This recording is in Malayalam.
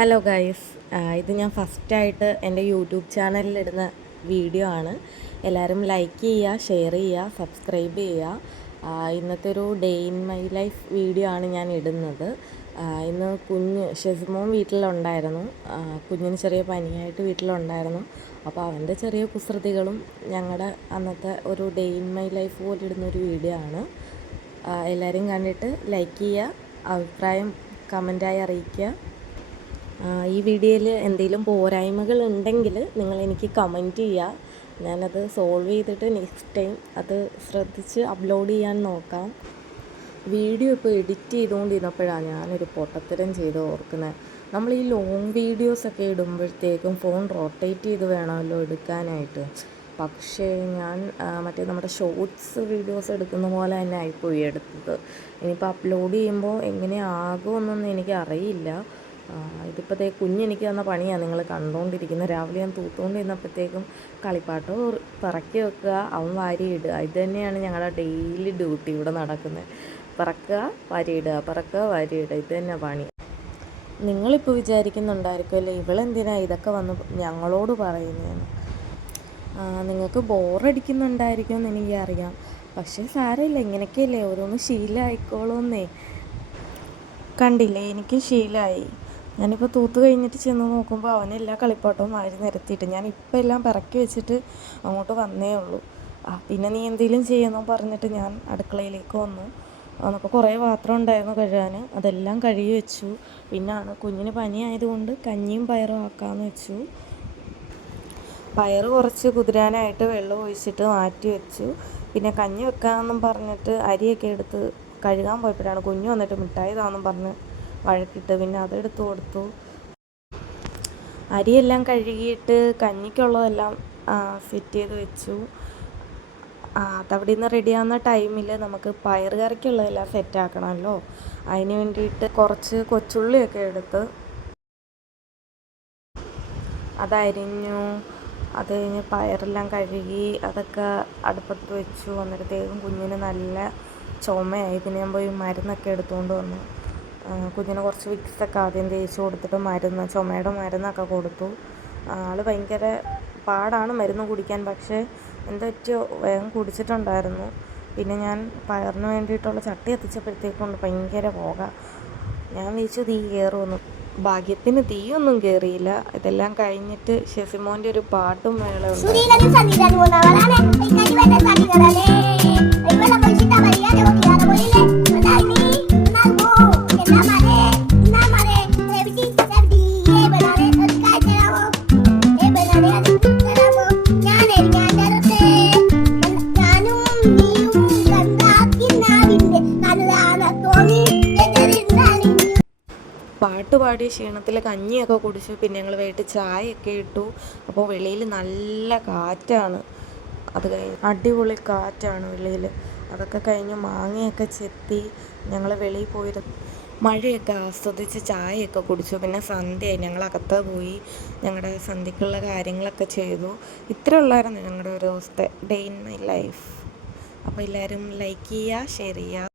ഹലോ ഗൈസ്, ഇത് ഞാൻ ഫസ്റ്റായിട്ട് എൻ്റെ യൂട്യൂബ് ചാനലിലിടുന്ന വീഡിയോ ആണ്. എല്ലാവരും ലൈക്ക് ചെയ്യുക, ഷെയർ ചെയ്യുക, സബ്സ്ക്രൈബ് ചെയ്യുക. ഇന്നത്തെ ഒരു day in my life video ആണ് ഞാൻ ഇടുന്നത്. ഇന്ന് ഷെസ്മോൻ വീട്ടിലുണ്ടായിരുന്നു. കുഞ്ഞിന് ചെറിയ പനിയായിട്ട് വീട്ടിലുണ്ടായിരുന്നു. അപ്പോൾ അവൻ്റെ ചെറിയ കുസൃതികളും ഞങ്ങളുടെ അന്നത്തെ ഒരു ഡേ ഇൻ മൈ ലൈഫ് പോലെ ഇടുന്നൊരു വീഡിയോ ആണ്. എല്ലാവരും കണ്ടിട്ട് ലൈക്ക് ചെയ്യുക, അഭിപ്രായം കമൻറ്റായി അറിയിക്കുക. ഈ വീഡിയോയിൽ എന്തെങ്കിലും പോരായ്മകൾ ഉണ്ടെങ്കിൽ നിങ്ങളെനിക്ക് കമൻറ്റ് ചെയ്യുക. ഞാനത് സോൾവ് ചെയ്തിട്ട് നെക്സ്റ്റ് ടൈം അത് ശ്രദ്ധിച്ച് അപ്ലോഡ് ചെയ്യാൻ നോക്കാം. വീഡിയോ ഇപ്പോൾ എഡിറ്റ് ചെയ്തുകൊണ്ടിരുന്നപ്പോഴാണ് ഞാനൊരു പൊട്ടത്തരം ചെയ്ത് ഓർക്കുന്നത്. നമ്മൾ ഈ ലോങ് വീഡിയോസൊക്കെ ഇടുമ്പോഴത്തേക്കും ഫോൺ റൊട്ടേറ്റ് ചെയ്ത് വേണമല്ലോ എടുക്കാനായിട്ട്. പക്ഷേ ഞാൻ മറ്റേ നമ്മുടെ ഷോർട്സ് വീഡിയോസ് എടുക്കുന്ന പോലെ തന്നെ ആയിപ്പോയി എടുത്തത്. ഇനിയിപ്പോൾ അപ്ലോഡ് ചെയ്യുമ്പോൾ എങ്ങനെയാകുമെന്നൊന്നും എനിക്കറിയില്ല. ഇതിപ്പോൾ കുഞ്ഞെനിക്ക് തന്ന പണിയാണ് നിങ്ങൾ കണ്ടുകൊണ്ടിരിക്കുന്നത്. രാവിലെ ഞാൻ തൂത്തുകൊണ്ടിരുന്നപ്പോഴത്തേക്കും കളിപ്പാട്ടോ പിറക്കി വെക്കുക, അവൻ വാരിയിടുക. ഇത് തന്നെയാണ് ഞങ്ങളുടെ ഡെയിലി ഡ്യൂട്ടി ഇവിടെ നടക്കുന്നത്. പിറക്കുക, വാരിയിടുക, പിറക്കുക, വാരിയിടുക, ഇത് തന്നെ പണി. നിങ്ങളിപ്പോൾ വിചാരിക്കുന്നുണ്ടായിരിക്കുമല്ലേ ഇവളെന്തിനാണ് ഇതൊക്കെ വന്ന് ഞങ്ങളോട് പറയുന്നതെന്ന്. നിങ്ങൾക്ക് ബോറടിക്കുന്നുണ്ടായിരിക്കുമെന്ന് എനിക്കറിയാം. പക്ഷേ സാരമില്ല, ഇങ്ങനെയൊക്കെയല്ലേ, ഓരോന്ന് ശീലമായിക്കോളുമെന്നേ. കണ്ടില്ലേ, എനിക്ക് ശീലമായി. ഞാനിപ്പോൾ തൂത്ത് കഴിഞ്ഞിട്ട് ചെന്ന് നോക്കുമ്പോൾ അവനെല്ലാ കളിപ്പാട്ടവും വാരി നിരത്തിയിട്ട് ഞാനിപ്പോൾ എല്ലാം പിറക്കി വെച്ചിട്ട് അങ്ങോട്ട് വന്നേ ഉള്ളൂ. പിന്നെ നീ എന്തെങ്കിലും ചെയ്യുമെന്നോ പറഞ്ഞിട്ട് ഞാൻ അടുക്കളയിലേക്ക് വന്നു. അപ്പോൾ കുറേ പാത്രം ഉണ്ടായിരുന്നു കഴുകാൻ, അതെല്ലാം കഴുകി വെച്ചു. പിന്നാണ് കുഞ്ഞിന് പനി ആയതുകൊണ്ട് കഞ്ഞിയും പയറും ആക്കാമെന്ന് വെച്ചു. പയറ് കുറച്ച് കുതിരാനായിട്ട് വെള്ളം ഒഴിച്ചിട്ട് മാറ്റി വെച്ചു. പിന്നെ കഞ്ഞി വെക്കാമെന്നും പറഞ്ഞിട്ട് അരിയൊക്കെ എടുത്ത് കഴുകാൻ പോയപ്പോഴാണ് കുഞ്ഞു വന്നിട്ട് മിഠായി താന്നും പറഞ്ഞ് വഴക്കിട്ട്. പിന്നെ അതെടുത്ത് കൊടുത്തു. അരിയെല്ലാം കഴുകിയിട്ട് കഞ്ഞിക്കുള്ളതെല്ലാം സെറ്റ് ചെയ്ത് വെച്ചു. അതവിടെ നിന്ന് റെഡിയാവുന്ന ടൈമിൽ നമുക്ക് പയറ് കറിക്കുള്ളതെല്ലാം സെറ്റാക്കണമല്ലോ. അതിന് വേണ്ടിയിട്ട് കുറച്ച് കൊച്ചുള്ളിയൊക്കെ എടുത്ത് അതരിഞ്ഞു. അത് കഴിഞ്ഞ് പയറെല്ലാം കഴുകി അതൊക്കെ അടുപ്പത്ത് വെച്ചു. അന്നേരത്തേക്കും കുഞ്ഞിന് നല്ല ചുമയായി. പിന്നെ ഞാൻ പോയി മരുന്നൊക്കെ എടുത്തുകൊണ്ട് വന്നു. കുഞ്ഞിന് കുറച്ച് വിക്സൊക്കെ ആദ്യം തേച്ച് കൊടുത്തിട്ട് ചുമയുടെ മരുന്നൊക്കെ കൊടുത്തു. ആൾ ഭയങ്കര പാടാണ് മരുന്ന് കുടിക്കാൻ. പക്ഷേ എന്താ പറ്റിയോ വേഗം കുടിച്ചിട്ടുണ്ടായിരുന്നു. പിന്നെ ഞാൻ പയറിന് വേണ്ടിയിട്ടുള്ള ചട്ടി എത്തിച്ചപ്പോഴത്തേക്കൊണ്ട് ഭയങ്കര പോക. ഞാൻ വിചാരിച്ചു തീ കയറുമെന്ന്. ഭാഗ്യത്തിന് തീയൊന്നും കയറിയില്ല. ഇതെല്ലാം കഴിഞ്ഞിട്ട് ഷെസിമോൻ്റെ ഒരു പാട്ടും മേളമുണ്ട്. പാട്ട് പാടിയ ക്ഷീണത്തിൽ കഞ്ഞിയൊക്കെ കുടിച്ചു. പിന്നെ ഞങ്ങൾ വൈകിട്ട് ചായയൊക്കെ ഇട്ടു. അപ്പോൾ വെളിയിൽ നല്ല കാറ്റാണ്. അത് കഴിഞ്ഞ് അടിപൊളി കാറ്റാണ് വെളിയിൽ. അതൊക്കെ കഴിഞ്ഞ് മാങ്ങയൊക്കെ ചെത്തി ഞങ്ങൾ വെളിയിൽ പോയിരുന്നു. മഴയൊക്കെ ആസ്വദിച്ച് ചായയൊക്കെ കുടിച്ചു. പിന്നെ സന്ധ്യയായി, ഞങ്ങൾ അകത്ത് പോയി ഞങ്ങളുടെ സന്ധ്യക്കുള്ള കാര്യങ്ങളൊക്കെ ചെയ്തു. ഇത്ര ഉള്ളായിരുന്നു ഞങ്ങളുടെ ഒരു ദിവസത്തെ ഡേ ഇൻ മൈ ലൈഫ്. അപ്പോൾ എല്ലാവരും ലൈക്ക് ചെയ്യുക, ഷെയർ ചെയ്യുക.